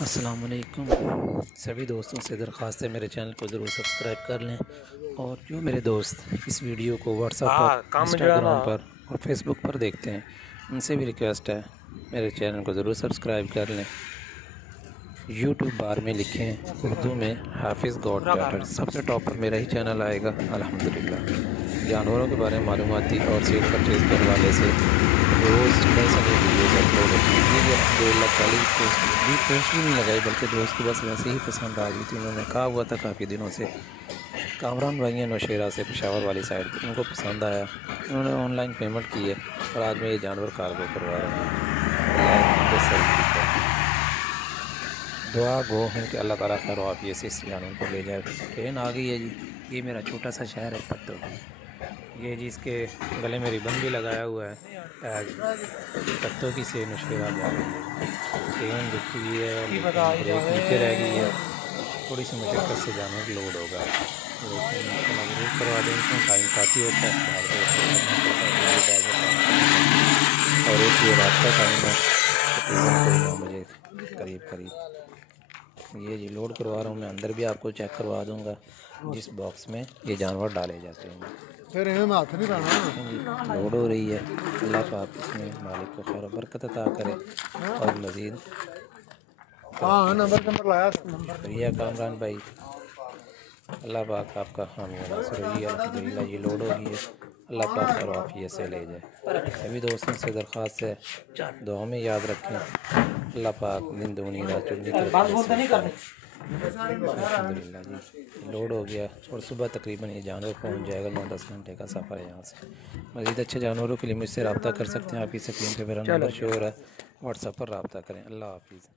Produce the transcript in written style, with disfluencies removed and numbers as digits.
अस्सलाम वालेकुम। सभी दोस्तों से दरख्वास्त है मेरे चैनल को ज़रूर सब्सक्राइब कर लें, और जो मेरे दोस्त इस वीडियो को व्हाट्सएप पर, इंस्टाग्राम पर और फेसबुक पर देखते हैं, उनसे भी रिक्वेस्ट है मेरे चैनल को ज़रूर सब्सक्राइब कर लें। यूट्यूब बार में लिखें उर्दू में हाफिज़ गॉड डॉटर, सबसे टॉप पर मेरा ही चैनल आएगा अल्हम्दुलिल्लाह। जानवरों के बारे में मालूमाती और सेल परचेज़ के हवाले से रोज़ नई से नई वीडियोज़ अपलोड होती है। अल्हम्दुलिल्लाह 40 पोस्ट भी नहीं लगाई, बल्कि दोस्त को बस वैसे ही पसंद आ गई थी। उन्होंने कहा हुआ था काफ़ी दिनों से, कामरान भाई हैं नौशेरा से, पेशावर वाली साइड के, उनको पसंद आया। उन्होंने ऑनलाइन पेमेंट की है और आज मैं ये जानवर कार्गो करवा रहा हूँ। अल्लाह उनको सही ठीक है। दुआ गो हूँ कि अल्लाह ताला खैर वाफ़ियत से इस जानवर को ले जाए। ट्रेन आ गई है जी। ये मेरा छोटा सा शहर है पत्तो। ये जी इसके गले में रिबन भी लगाया हुआ है, टैग पत्तों की से नौशेरा जा रही है। ट्रेन रुकी हुई है, ब्रेक नीचे रह गई है, थोड़ी सी मशक्क़त से जानवर लोड होगा। ज़रूर करवा दें, इसमें टाइम काफ़ी होता है, और एक ये रात का टाइम है, तकरीबन कोई 9 बजे करीब। ये जी लोड करवा रहा हूँ मैं, अंदर भी आपको चेक करवा दूँगा जिस बॉक्स में ये जानवर डाले जाते हैं। फिर इन्हें हाथ नहीं पाना, लोड हो रही है। अल्लाह पाक इसमें मालिक को खैर बरकत अता करे और मज़ीद। हाँ नंबर लाया शुक्रिया कामरान भाई, अल्लाह पाक आपका हामी नासिर होगी। अल्हम्दुलिल्लाह ये लोड होगी है, अल्लाह पाक खैर वाफ़ियत से ले जाए। सभी दोस्तों से दरख्वास्त है दुआ में याद रखें, अल्लाह पाक दिन दूनी रात चौगुनी तरक्की। अल्हम्दुलिल्लाह जी लोड हो गया, और सुबह तकरीबन ये जानवर पहुंच जाएगा। 9-10 घंटे का सफ़र है यहाँ से। मज़ीद अच्छे जानवरों के लिए मुझसे रब्ता कर सकते हैं। आपकी स्क्रीन पे मेरा नंबर शो हो रहा है, व्हाट्सएप पर रब्ता करें। अल्लाह हाफिज़।